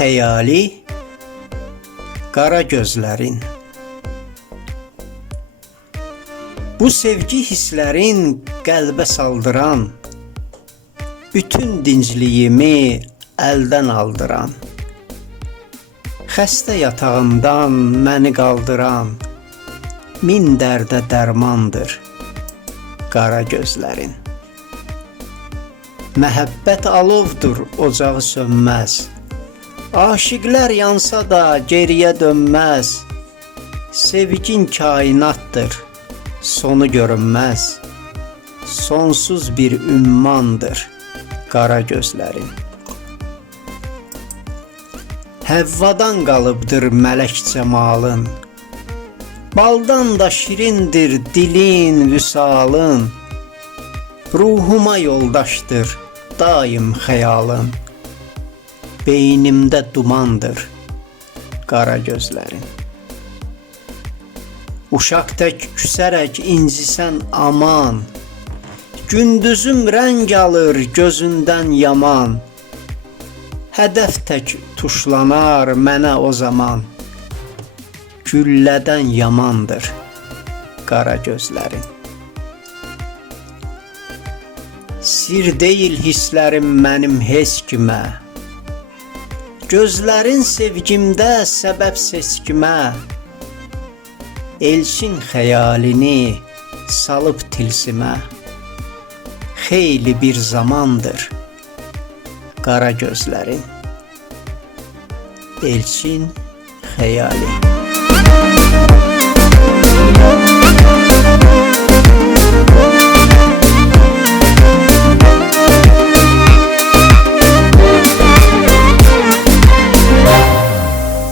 xəyali, qara gözlərin. Bu sevgi hisslərin qəlbə saldıran, bütün dincliyimi əldən aldıran, xəstə yatağımdan məni qaldıran, min dərdə dərmandır qara gözlərin. Məhəbbət alovdur, ocağı sönməz, aşiqlər yansa da geriyə dönməz, sevgin kainatdır, sonu görünməz, sonsuz bir ümmandır qara gözlərin. Həvvadan qalıbdır mələk cəmalın, baldan da şirindir dilin, vüsalın, ruhuma yoldaşdır daim xəyalın, beynimdə dumandır qara gözlərin. Uşaq tək küsərək incisən aman, gündüzüm rəng alır gözündən yaman, hədəf tək tuşlanar mənə o zaman, güllədən yamandır qara gözlərin. Sir deyil hisslərim mənim heç kimə, gözlərin sevgimdə səbəb seçkimə, elçin xəyalini salıb tilsimə, xeyli bir zamandır qara gözlərin. Elçin xəyali.